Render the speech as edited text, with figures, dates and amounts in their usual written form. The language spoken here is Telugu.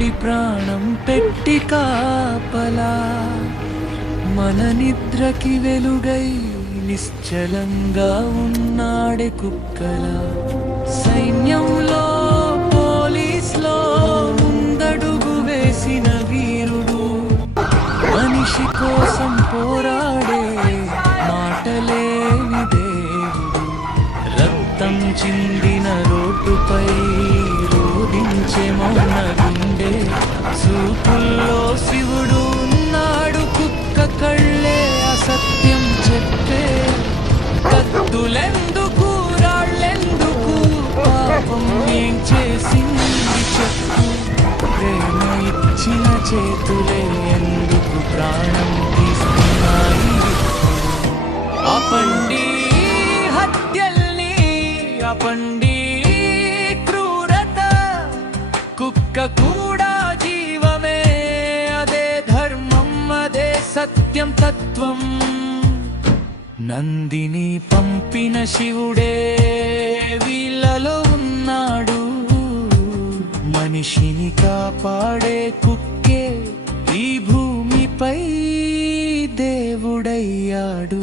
నిలబడి ప్రాణం పెట్టి కాపలా మన నిద్రకి వెలుగై నిశ్చలంగా ఉన్నాడే కుక్కలా సైన్యంలో పోలీస్లో ముందడుగు వేసిన వీరుడు మనిషి కోసం పోరాడే మాటలేని దేవుడు రక్తం చిందిన రోడ్డుపై రోదించే మౌన గుండె చూపుల్లో శివుడు ఉన్నాడు కుక్క కళ్ళే అసత్యం చెప్పే కత్తులెందుకు రాళ్ళెందుకు పాపం ఏం చేసింది చెప్పు ప్రేమ ఇచ్చిన చేతులే ఎందుకు ప్రాణం తీస్తున్నాయి ఆపండి హత్యల్ని ఆపండి క్రూరత కుక్క కూడా జీవమే అదే ధర్మం అదే సత్యం తత్వం నందిని పంపిన శివుడే వీళ్ళలో ఉన్నాడు మనిషిని కాపాడే కుక్కే ఈ భూమిపై దేవుడయ్యాడు.